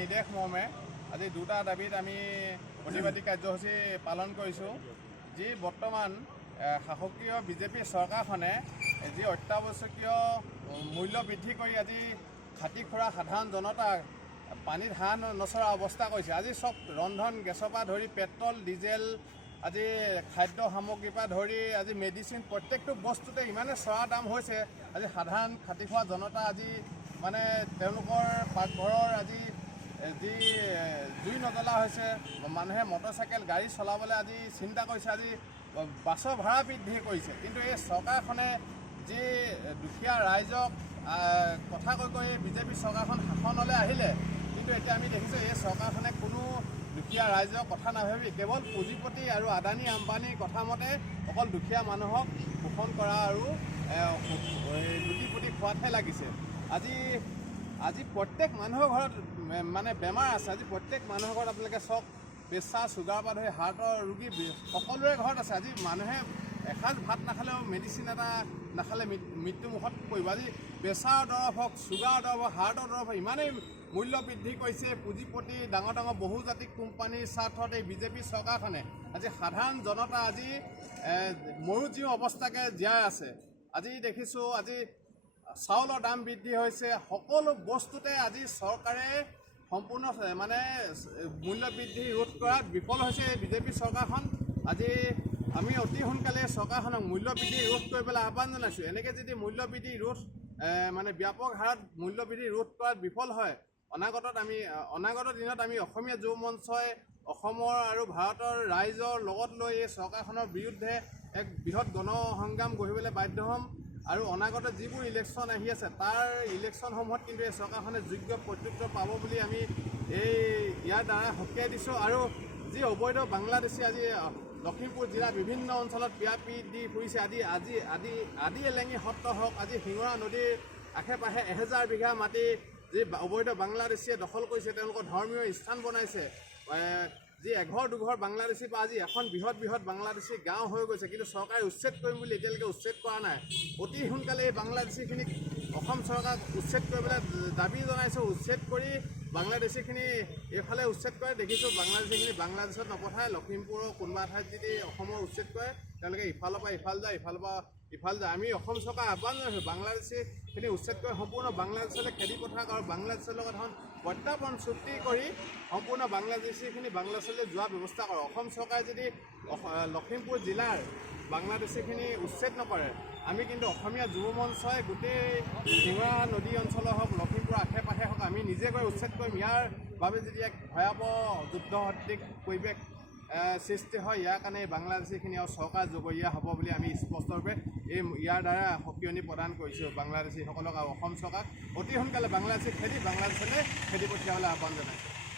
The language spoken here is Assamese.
নিৰ্দেশ মৰ্মে আজি দুটা দাবীত আমি প্ৰতিবাদী কাৰ্যসূচী পালন কৰিছোঁ। যি বৰ্তমান শাসকীয় বিজেপি চৰকাৰখনে যি অত্যাৱশ্যকীয় মূল্য বৃদ্ধি কৰি আজি খাটি খুৰা সাধাৰণ জনতাক পানীত হাঁহ নচৰা অৱস্থা কৰিছে। আজি চব ৰন্ধন গেছৰ পৰা ধৰি পেট্ৰল ডিজেল আজি খাদ্য সামগ্ৰীৰ পৰা ধৰি আজি মেডিচিন প্ৰত্যেকটো বস্তুতে ইমানে চৰা দাম হৈছে। আজি সাধাৰণ খাটি খোৱা জনতা আজি মানে তেওঁলোকৰ পাকঘৰৰ আজি যি জুই নজ্বলা হৈছে, মানুহে মটৰচাইকেল গাড়ী চলাবলৈ আজি চিন্তা কৰিছে। আজি বাছৰ ভাড়া বৃদ্ধি কৰিছে। কিন্তু এই চৰকাৰখনে যি দুখীয়া ৰাইজক কথা কৈ বিজেপি চৰকাৰখন শাসনলৈ আহিলে, কিন্তু এতিয়া আমি দেখিছোঁ এই চৰকাৰখনে কোনো দুখীয়া ৰাইজৰ কথা নাভাবি কেৱল পুঁজিপতি আৰু আদানী আম্বানীৰ কথা মতে অকল দুখীয়া মানুহক শোষণ কৰা আৰু লুটিপুটি খোৱাতহে লাগিছে। আজি প্ৰত্যেক মানুহৰ ঘৰত মানে বেমাৰ আছে। আজি প্ৰত্যেক মানুহৰ ঘৰত আপোনালোকে চাওক, প্ৰেছাৰ চুগাৰৰ পৰা ধৰি হাৰ্টৰ ৰোগী সকলোৰে ঘৰত আছে। আজি মানুহে এসাঁজ ভাত নাখালেও মেডিচিন এটা নাখালে মৃত্যুমুখত পৰিব। আজি প্ৰেছাৰৰ দৰৱ হওক, চুগাৰৰ দৰৱ হওক, হাৰ্টৰ দৰৱ হওক, ইমানেই মূল্য বৃদ্ধি কৰিছে পুঁজিপতি ডাঙৰ বহুজাতিক কোম্পানীৰ স্বাৰ্থত এই বিজেপি চৰকাৰখনে আজি সাধাৰণ জনতা আজি মৰুজীৱ অৱস্থাকে জীয়াই আছে। আজি দেখিছোঁ আজি চাউলৰ দাম বৃদ্ধি হৈছে। সকলো বস্তুতে আজি চৰকাৰে সম্পূৰ্ণ মানে মূল্য বৃদ্ধি ৰোধ কৰাত বিফল হৈছে বিজেপি চৰকাৰখন। আজি আমি অতি সোনকালে চৰকাৰখনক মূল্য বৃদ্ধি ৰোধ কৰিবলৈ আহ্বান জনাইছোঁ। এনেকৈ যদি মূল্য বৃদ্ধি ৰোধ মানে ব্যাপক হাৰত মূল্য বৃদ্ধি ৰোধ কৰাত বিফল হয়, অনাগত দিনত আমি অসমীয়া যুৱ মঞ্চই অসমৰ আৰু ভাৰতৰ ৰাইজৰ লগত লৈ এই চৰকাৰখনৰ বিৰুদ্ধে এক বৃহৎ গণ সংগ্ৰাম গঢ়িবলৈ বাধ্য হ'ম। আৰু অনাগত যিবোৰ ইলেকশ্যন আহি আছে তাৰ ইলেকশ্যনসমূহত কিন্তু এই চৰকাৰখনে যোগ্য প্ৰত্যুত্তৰ পাব বুলি আমি ইয়াৰ দ্বাৰা সকীয়াই দিছোঁ। আৰু যি অবৈধ বাংলাদেশী আজি লখিমপুৰ জিলাৰ বিভিন্ন অঞ্চলত পিয়াপি দি ফুৰিছে। আদি এলেঙি সত্ৰ হওক, আজি শিঙৰা নদীৰ আশে পাশে 1000 বিঘা মাটি যি অবৈধ বাংলাদেশীয়ে দখল কৰিছে, তেওঁলোকৰ ধৰ্মীয় স্থান বনাইছে। যি এঘৰ দুঘৰ বাংলাদেশীৰ পৰা আজি এখন বৃহৎ বাংলাদেশী গাঁও হৈ গৈছে, কিন্তু চৰকাৰে উচ্ছেদ কৰিম বুলি এতিয়ালৈকে উচ্ছেদ কৰা নাই। অতি সোনকালে এই বাংলাদেশীখিনিক অসম চৰকাৰক উচ্ছেদ কৰিবলৈ দাবী জনাইছোঁ। উচ্ছেদ কৰি বাংলাদেশীখিনি এইফালে উচ্ছেদ কৰে। দেখিছোঁ বাংলাদেশীখিনি বাংলাদেশত নপঠায়, লখিমপুৰৰ কোনোবা ঠাইত যদি অসমৰ উচ্ছেদ কৰে তেওঁলোকে ইফালৰ পৰা ইফাল যায়, ইফালৰ পৰা ইফাল যায়। আমি অসম চৰকাৰ আহ্বান জনাইছোঁ বাংলাদেশীখিনি উচ্ছেদ কৰি সম্পূৰ্ণ বাংলাদেশলৈ খেদি পঠাওক আৰু বাংলাদেশৰ লগত এখন প্ৰত্যাৰ্পণ চুক্তি কৰি সম্পূৰ্ণ বাংলাদেশীখিনি বাংলাদেশলৈ যোৱাৰ ব্যৱস্থা কৰক। অসম চৰকাৰে যদি লখিমপুৰ জিলাৰ বাংলাদেশীখিনি উচ্ছেদ নকৰে, আমি কিন্তু অসমীয়া যুৱ মঞ্চই গোটেই শিঙৰা নদী অঞ্চলৰ হওক, লখিমপুৰৰ আশে পাশে হওক, আমি নিজে গৈ উচ্ছেদ কৰিম। ইয়াৰ বাবে যদি এক ভয়াৱহ যুদ্ধসদৃশ পৰিৱেশ সৃষ্টি হয়, ইয়াৰ কাৰণে বাংলাদেশীখিনি আৰু চৰকাৰ জগৰীয়া হ'ব বুলি আমি স্পষ্টৰূপে ইয়াৰ দ্বাৰা সকিয়নি প্ৰদান কৰিছোঁ বাংলাদেশীসকলক আৰু অসম চৰকাৰক অতি সোনকালে বাংলাদেশী বাংলাদেশলৈ খেদি পঠিয়াবলৈ আহ্বান জনাইছোঁ।